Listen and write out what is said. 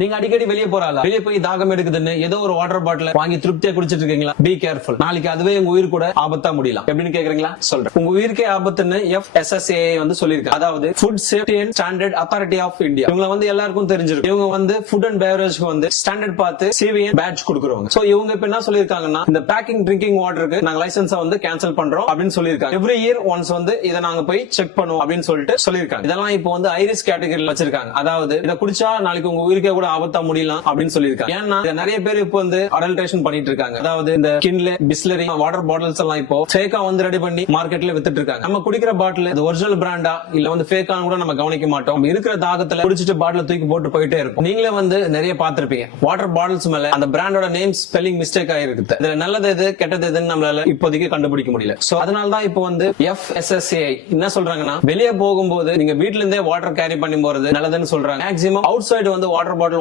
நீங்க அடிக்கடி வெளியே போறாங்க, வெளியே போய் தாகம் எடுக்குதுன்னு ஏதோ ஒரு வாட்டர் பாட்டில் வாங்கி திருப்தியா குடிச்சிட்டு இருக்கீங்களா? Be careful. நாளைக்கு அதுவே உங்க உயிர் கூட ஆபத்தா முடியலாம். எப்படின்னு கேக்குறீங்களா? சொல்றேன். உங்க உயிருக்கே ஆபத்துன்னு FSSAI வந்து சொல்லிருக்காங்க. அதாவது food safety and standard authority of India. இவங்க வந்து எல்லாருக்கும் தெரிஞ்சிருக்கு. இவங்க வந்து ஃபுட் அண்ட் பெவரேஜ்க்கு வந்து ஸ்டாண்டர்ட் பார்த்து CVN பேட்ச் கொடுக்குறவங்க. சோ இவங்க இப்ப என்ன சொல்லிருக்காங்கன்னா, இந்த பேக்கிங் ட்ரிங்கிங் வாட்டருக்கு நாங்க லைசன்ஸை வந்து கேன்சல் பண்றோம் அப்படின்னு சொல்லிருக்காங்க. எவ்ரி இயர் ஒன்ஸ் வந்து இதை நாங்க போய் செக் பண்ணுவோம் அப்படின்னு சொல்லிட்டு சொல்லிருக்காங்க. இதெல்லாம் இப்போ வந்து ஐரிஸ் கேட்டகரியில் வச்சிருக்காங்க. அதாவது இதை குடிச்சா நாளைக்கு உங்க உயிருக்கே கூட ஆபத்தா முடியலாம் அப்படின்னு சொல்லிருக்காங்க. ஏன்னா நிறைய பேர் இப்போ வந்து அடல்ட்ரேஷன் பண்ணிட்டு இருக்காங்க. அதாவது இந்த கின்ல பிஸ்லரி வாட்டர் பாட்டில்ஸ் எல்லாம் இப்போ ஃபேக்கா வந்து ரெடி பண்ணி மார்க்கெட்ல வித்துட்டு இருக்காங்க. நம்ம குடிக்கிற பாட்டில் இது ஒரிஜினல் பிராண்டா இல்ல வந்து ஃபேக்கா கூட நம்ம கவனிக்க மாட்டோம். நம்ம இருக்கிற தாகத்துல குடிச்சிட்டு பாட்டில தூக்கி போட்டு போயிட்டே இருக்கும். நீங்களே வந்து நிறைய பார்த்திருப்பீங்க, வாட்டர் பாட்டில்ஸ் மேல அந்த பிராண்டோட நேம் ஸ்பெல்லிங் மிஸ்டேக் ஆயிருக்கு. இதுல நல்லது எது கெட்டது எதுன்னு நம்மளால இப்போதைக்கு கண்டுபிடிக்க முடியல. சோ அதனால தான் இப்போ வந்து FSSAI என்ன சொல்றாங்கன்னா, வெளியே போகும்போது நீங்க வீட்ல இருந்தே வாட்டர் கேரி பண்ணி போறது நல்லதுன்னு சொல்றாங்க. மேக்ஸிமம் அவுட் சைடு வந்து வாட்டர் பாட்டில்